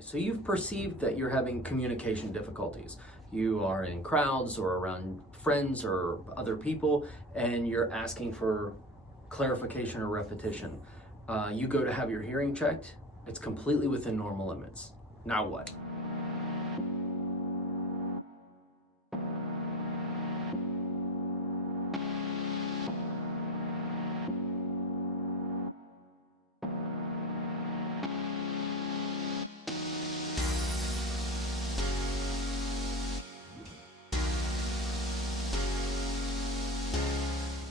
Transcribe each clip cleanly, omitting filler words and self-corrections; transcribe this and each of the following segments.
So you've perceived that you're having communication difficulties. You are in crowds or around friends or other people, and you're asking for clarification or repetition. You go to have your hearing checked, it's completely within normal limits. Now what?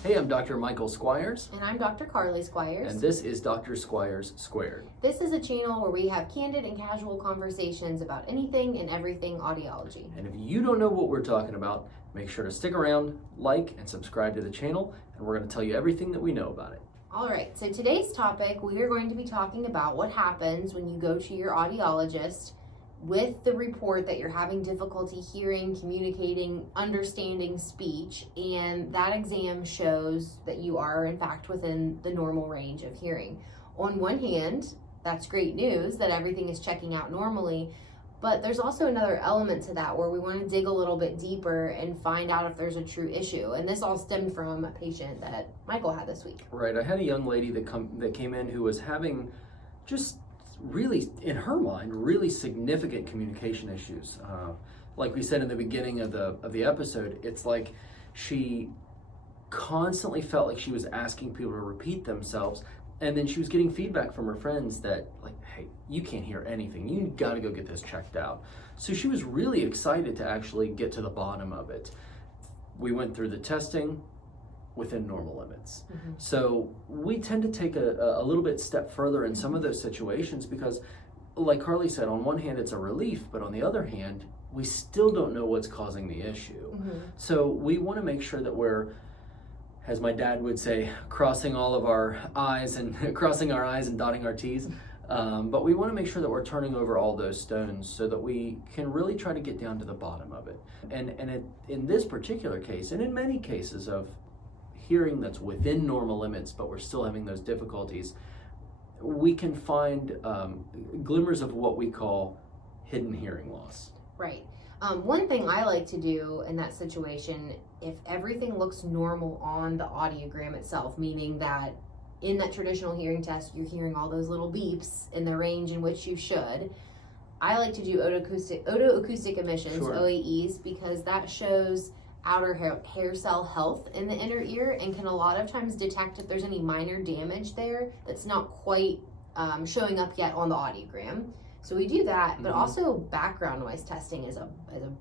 Hey, I'm Dr. Michael Squires. And I'm Dr. Carly Squires. And this is Dr. Squires Squared. This is a channel where we have candid and casual conversations about anything and everything audiology. And if you don't know what we're talking about, make sure to stick around, like, and subscribe to the channel, and we're going to tell you everything that we know about it. All right, so today's topic, we are going to be talking about what happens when you go to your audiologist with the report that you're having difficulty hearing, communicating, understanding speech, and that exam shows that you are in fact within the normal range of hearing. On one hand, that's great news that everything is checking out normally, but there's also another element to that where we want to dig a little bit deeper and find out if there's a true issue. And this all stemmed from a patient that Michael had this week. Right, I had a young lady that came in who was having just really, in her mind, really significant communication issues. Like we said in the beginning of the episode, it's like she constantly felt like she was asking people to repeat themselves, and then she was getting feedback from her friends that, like, hey, you can't hear anything, you got to go get this checked out. So she was really excited to actually get to the bottom of it. We went through the testing within normal limits. Mm-hmm. So we tend to take a little bit step further in some of those situations because, like Carly said, on one hand it's a relief, but on the other hand, we still don't know what's causing the issue. Mm-hmm. So we want to make sure that we're, as my dad would say, crossing our I's and dotting our T's. But we want to make sure that we're turning over all those stones so that we can really try to get down to the bottom of it. And in this particular case, and in many cases of hearing that's within normal limits, but we're still having those difficulties, we can find glimmers of what we call hidden hearing loss. Right. One thing I like to do in that situation, if everything looks normal on the audiogram itself, meaning that in that traditional hearing test, you're hearing all those little beeps in the range in which you should, I like to do otoacoustic emissions, sure, OAEs, because that shows outer hair cell health in the inner ear and can a lot of times detect if there's any minor damage there that's not quite showing up yet on the audiogram. So we do that, but also background noise testing is a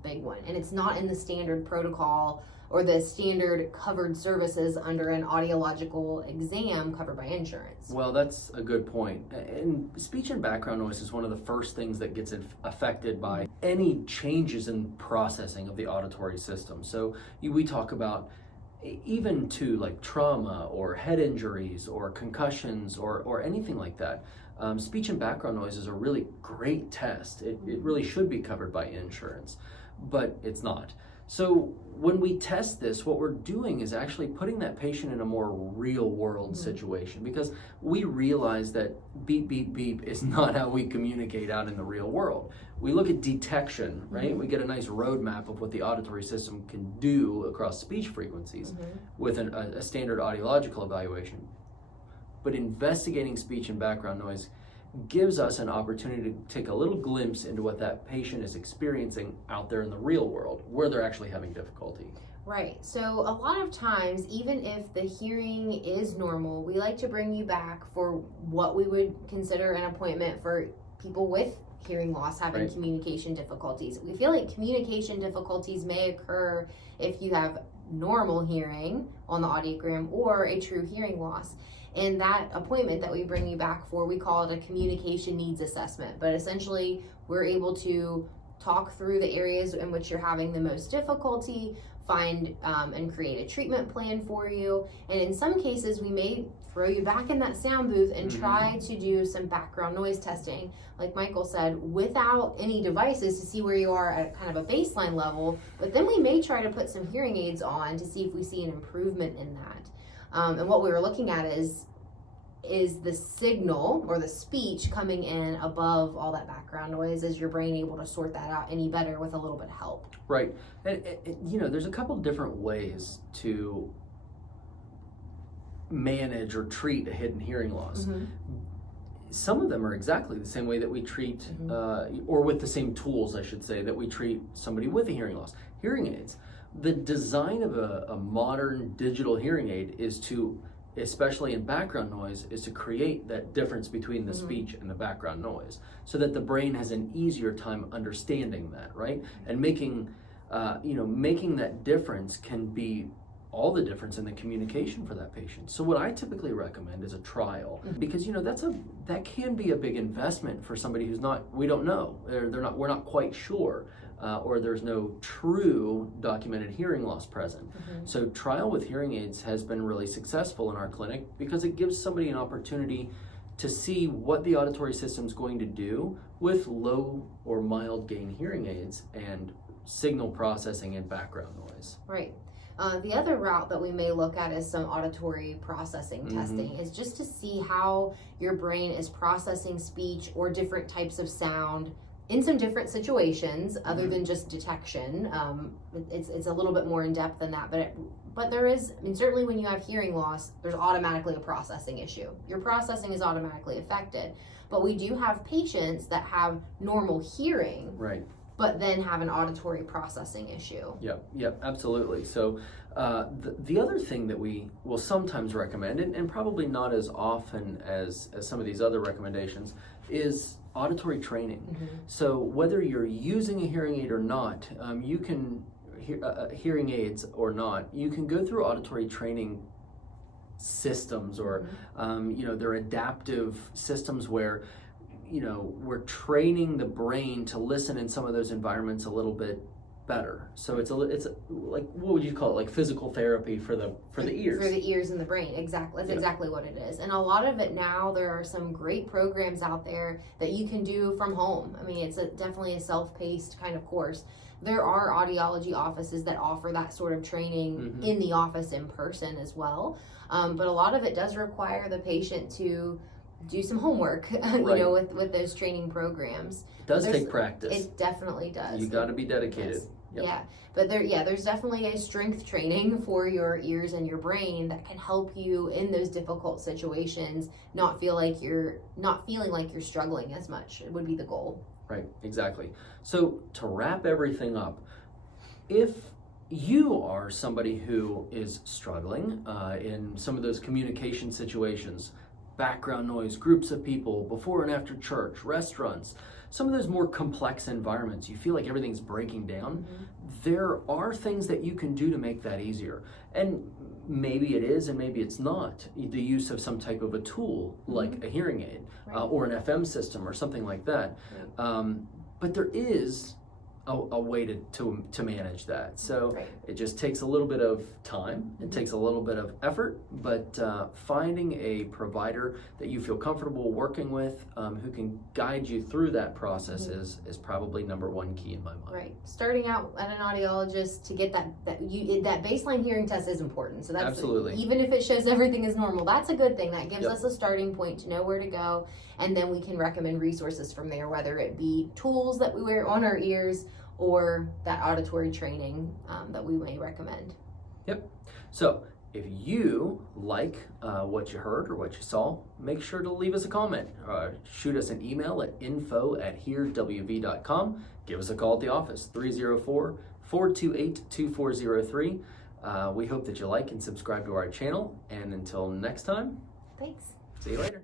big one, and it's not in the standard protocol or the standard covered services under an audiological exam covered by insurance. Well, that's a good point. And speech and background noise is one of the first things that gets affected by any changes in processing of the auditory system. So we talk about even to like trauma or head injuries or concussions or anything like that. Speech and background noise is a really great test. It really should be covered by insurance, but it's not. So when we test this, what we're doing is actually putting that patient in a more real world situation, because we realize that beep, beep, beep is not how we communicate out in the real world. We look at detection, right? We get a nice roadmap of what the auditory system can do across speech frequencies with a standard audiological evaluation. But investigating speech and background noise gives us an opportunity to take a little glimpse into what that patient is experiencing out there in the real world, where they're actually having difficulty. Right. So a lot of times, even if the hearing is normal, we like to bring you back for what we would consider an appointment for people with hearing loss having communication difficulties. We feel like communication difficulties may occur if you have normal hearing on the audiogram or a true hearing loss. And that appointment that we bring you back for, we call it a communication needs assessment. But essentially, we're able to talk through the areas in which you're having the most difficulty, find and create a treatment plan for you. And in some cases, we may throw you back in that sound booth and try to do some background noise testing, like Michael said, without any devices to see where you are at kind of a baseline level. But then we may try to put some hearing aids on to see if we see an improvement in that. And what we were looking at is is the signal or the speech coming in above all that background noise? Is your brain able to sort that out any better with a little bit of help? Right. And there's a couple different ways to manage or treat a hidden hearing loss. Mm-hmm. Some of them are exactly the same way that we treat, or with the same tools, I should say, that we treat somebody with a hearing loss. Hearing aids. The design of a modern digital hearing aid is to, especially in background noise, is to create that difference between the speech and the background noise, so that the brain has an easier time understanding that, right? And making that difference can be all the difference in the communication for that patient. So what I typically recommend is a trial, because that can be a big investment for somebody who's we don't know, we're not quite sure, or there's no true documented hearing loss present. So trial with hearing aids has been really successful in our clinic because it gives somebody an opportunity to see what the auditory system is going to do with low or mild gain hearing aids and signal processing and background noise. Right. The other route that we may look at is some auditory processing testing, is just to see how your brain is processing speech or different types of sound in some different situations other than just detection. It's a little bit more in depth than that, but there is, certainly when you have hearing loss, there's automatically a processing issue. Your processing is automatically affected, but we do have patients that have normal hearing, right, but then have an auditory processing issue. Yep, absolutely. So the other thing that we will sometimes recommend, and probably not as often as some of these other recommendations, is auditory training. So whether you're using a hearing aid or not, you can hearing aids or not, you can go through auditory training systems, or they're adaptive systems where we're training the brain to listen in some of those environments a little bit better. So it's like, what would you call it? Like physical therapy for the ears. For the ears and the brain, exactly. That's exactly what it is. And a lot of it now, there are some great programs out there that you can do from home. It's definitely a self-paced kind of course. There are audiology offices that offer that sort of training in the office in person as well. But a lot of it does require the patient to do some homework, with those training programs. It does take practice. It definitely does. You got to be dedicated. Yep. Yeah, but there's definitely a strength training for your ears and your brain that can help you in those difficult situations not feeling like you're struggling as much. It would be the goal. Right, exactly. So to wrap everything up, if you are somebody who is struggling in some of those communication situations, background noise, groups of people, before and after church, restaurants, some of those more complex environments, you feel like everything's breaking down, there are things that you can do to make that easier. And maybe it is and maybe it's not. The use of some type of a tool like a hearing aid, or an FM system or something like that. But there is a way to manage that. So it just takes a little bit of time, it takes a little bit of effort, but finding a provider that you feel comfortable working with, who can guide you through that process is probably number one key in my mind. Right. Starting out at an audiologist to get that baseline hearing test is important. So that's absolutely, even if it shows everything is normal, that's a good thing. That gives us a starting point to know where to go, and then we can recommend resources from there, whether it be tools that we wear on our ears or that auditory training that we may recommend. Yep. So if you like what you heard or what you saw, make sure to leave us a comment. Shoot us an email at info@hearwv.com. Give us a call at the office, 304-428-2403. We hope that you like and subscribe to our channel. And until next time, thanks. See you later.